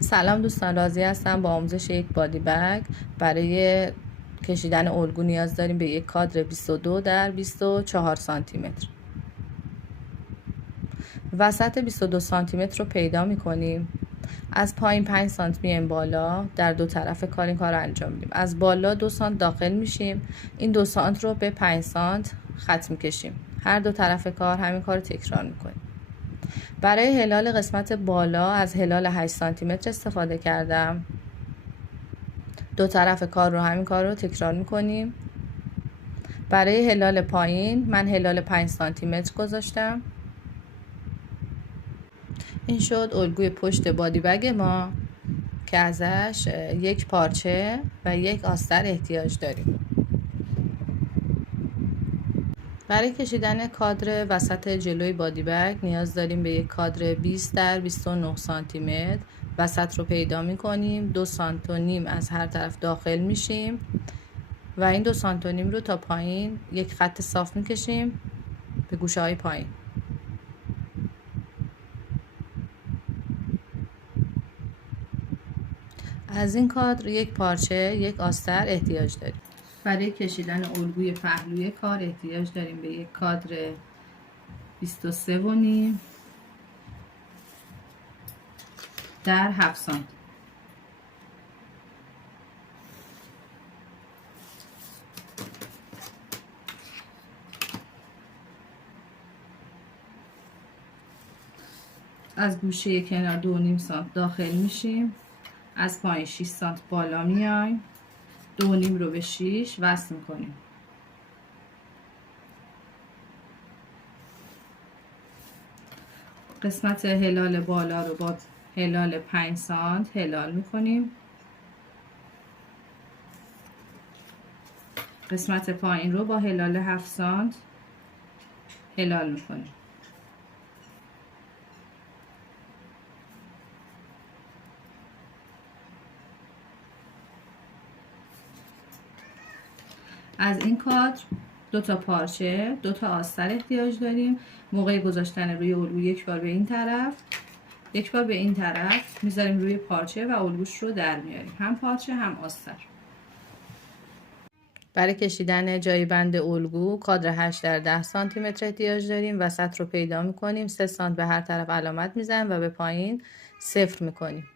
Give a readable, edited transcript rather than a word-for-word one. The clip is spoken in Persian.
سلام دوستان، راضی هستم. با آموزش یک بادی بگ برای کشیدن الگو نیاز داریم به یک کادر 22 در 24 سانتی متر. وسط 22 سانتی متر رو پیدا میکنیم. از پایین 5 سانت میایم بالا، در دو طرف کار این کار رو انجام میدیم. از بالا 2 سانت داخل میشیم، این 2 سانت رو به 5 سانت خط میکشیم. هر دو طرف کار همین کار رو تکرار میکنیم. برای هلال قسمت بالا از هلال 8 سانتی متر استفاده کردم. دو طرف کار رو همین کار رو تکرار میکنیم. برای هلال پایین من هلال 5 سانتی متر گذاشتم. این شد الگوی پشت بادی بگ ما که ازش یک پارچه و یک آستر احتیاج داریم. برای کشیدن کادر وسط جلوی بادی بگ نیاز داریم به یک کادر 20 در 29 سانتی متر. وسط رو پیدا میکنیم، 2 سانت و نیم از هر طرف داخل میشیم و این 2 سانت و نیم رو تا پایین یک خط صاف میکشیم به گوشه های پایین. از این کادر یک پارچه، یک آستر احتیاج داریم. برای کشیدن الگوی پهلوی کار احتیاج داریم به یک کادر 23 و نیم در 7 سانت. از گوشه کنار 2.5 سانت داخل میشیم، از پایین 6 سانت بالا میایم، 2.5 رو به 6 وصل میکنیم. قسمت هلال بالا رو با هلال 5 سانت هلال میکنیم. قسمت پایین رو با هلال 7 سانت هلال میکنیم. از این کادر 2 تا پارچه، 2 تا آستر احتیاج داریم. موقع گذاشتن روی الگو یک بار به این طرف، یک بار به این طرف میذاریم روی پارچه و الگوش رو در میاریم، هم پارچه هم آستر. برای کشیدن جای بند الگو کادر 8 در 10 سانتی متر احتیاج داریم. وسط رو پیدا میکنیم، 3 سانت به هر طرف علامت میزنیم و به پایین 0 میکنیم.